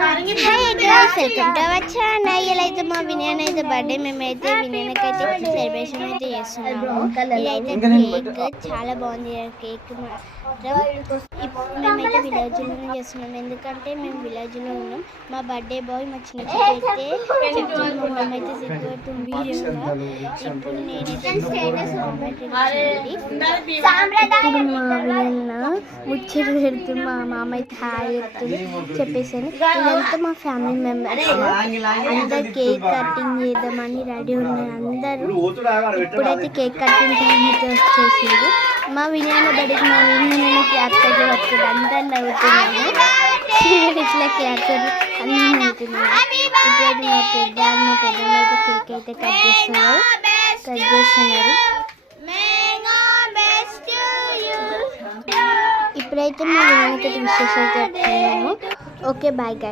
Welcome to our channel. ఇలా అయితే మా వినయన్ అయితే బర్త్డే మేమైతే వినయన్కి అయితే సెలబ్రేషన్ అయితే చేస్తున్నాము. ఇదైతే కేక్ చాలా బాగుంది. కేక్ మేమైతే విలేజ్లోనే చేస్తున్నాం, ఎందుకంటే మేము విలేజ్లో ఉన్నాం. మా బర్త్డే బాయ్ మా చిన్న అయితే చెప్తున్నాము, మేమైతే సిగ్గుతుంది. ఇప్పుడు నేనైతే మా వినయన్న ముచ్చట పెడుతూ మా మామ అయితే హాయ్ చెప్తుంది చెప్పేసాను. ఇదంతా మా ఫ్యామిలీ మెంబర్స్ అందరు కేక్ కటింగ్ చేద్దామని రెడీ ఉన్నారు అందరూ. ఇప్పుడైతే కేక్ కటింగ్ టైం అయితే వచ్చేసింది. మా వినయన్న బడికి మా వినయన్న క్యాప్టర్ వచ్చాడు, అందరు నవ్వుతున్నాము. ఇట్లా క్యాప్టర్ అన్నీ నవ్వుతున్నాము. ఇప్పుడైతే మా పెద్దమ్మ అయితే కేక్ అయితే కట్ చేస్తున్నారు. ఇప్పుడైతే మా వినయన్నకి విశేషాలు చెప్తున్నాము. Okay, bye guys.